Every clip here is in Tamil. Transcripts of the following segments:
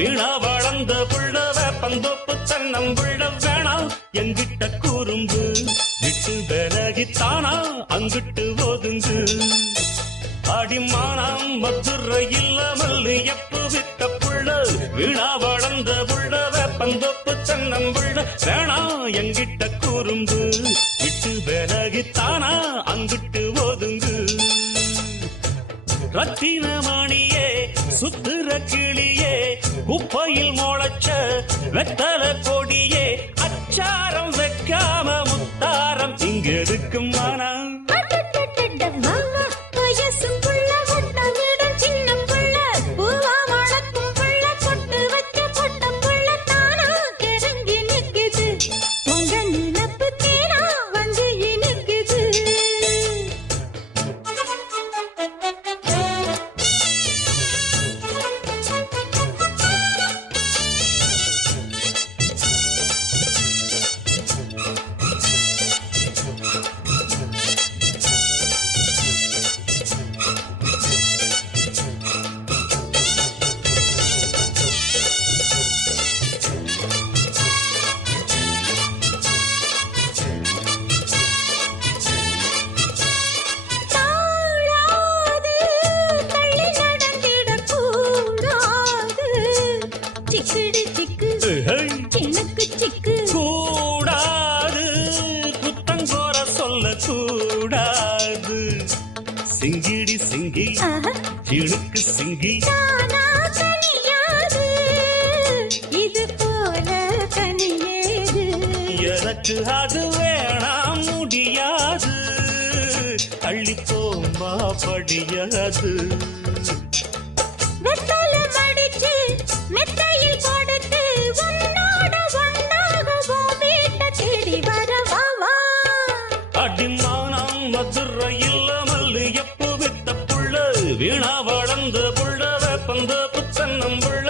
வீணா வளர்ந்த புள்ள வேப்பந்தோப்பு தென்னம்புள்ள வேணாம் எங்கிட்ட கூறும்பு விட்டு விலகித்தானா அங்கிட்டு ஒதுங்கு அடிமானாம் மதுரை இல்லாமல் எப்பு விட்ட புள்ள வீணா வளர்ந்த புள்ள வேப்பந்தோப்பு தென்னம்புள்ள வேணாம் எங்கிட்ட கூறும்பு விட்டு விலகித்தானா அங்கிட்டு ஒதுங்கு ரத்தினமணியே சுத்துற கிளியே குப்பையில் முளைச்ச வெத்தல கொடியே அச்சாரம் வைக்காம முத்தாரம் இங்க இருக்கும் மனம் கூடாது குத்தங்கோர சொல்ல கூடாது சிங்கிடி சிங்கி இழுக்கு சிங்கி இது போல தனியேது எனக்கு அது வேணாம் முடியாது அள்ளி போம்பா படியாது அடிமானம் மதுரை இல்லாமல் எப்பு வித்த புள்ள வீணா வளர்ந்த புள்ள வேப்பந்த புத்தன்னம் புள்ள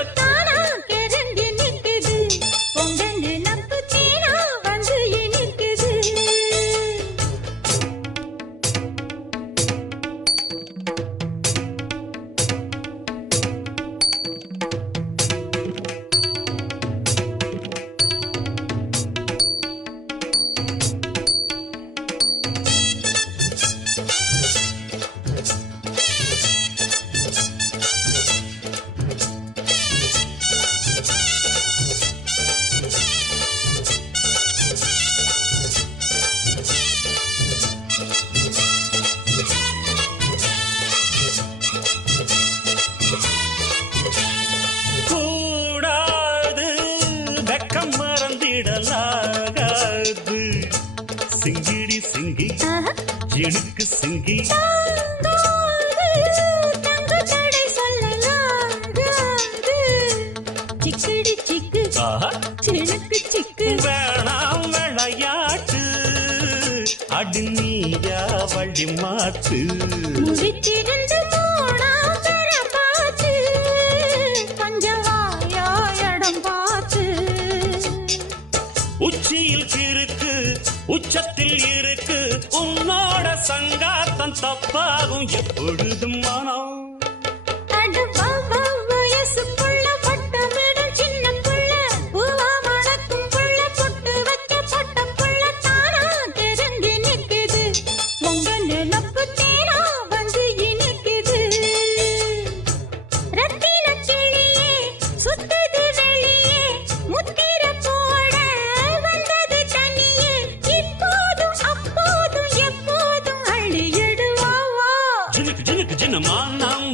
சிங்கிடி சிங்கி இழுக்கு சிங்கி சிக்கடி சிக்கு சிலுக்கு சிக்கு வேணாம் விளையாட்டு அடி நீயா வழி மாத்து முடித்திருந்து மூணாம் தர பார்த்து பஞ்சவாயா இடம் பார்த்து உச்சியில் இருக்கு உச்சத்தில் இருக்கு உன்னோட சங்காத்தம் தப்பாகும் எப்பொழுதும் மனம்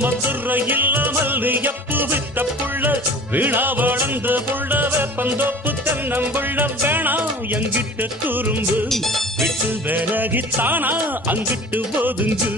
மதுரை இல்லாமல் எப்பு வித்த புள்ள வீணா வளர்ந்த புள்ள வேப்பந்தோப்பு தென்னம்புள்ள வேணாம் எங்கிட்ட குறும்பு விட்டு விலகித்தானா அங்கிட்டு போதுங்கு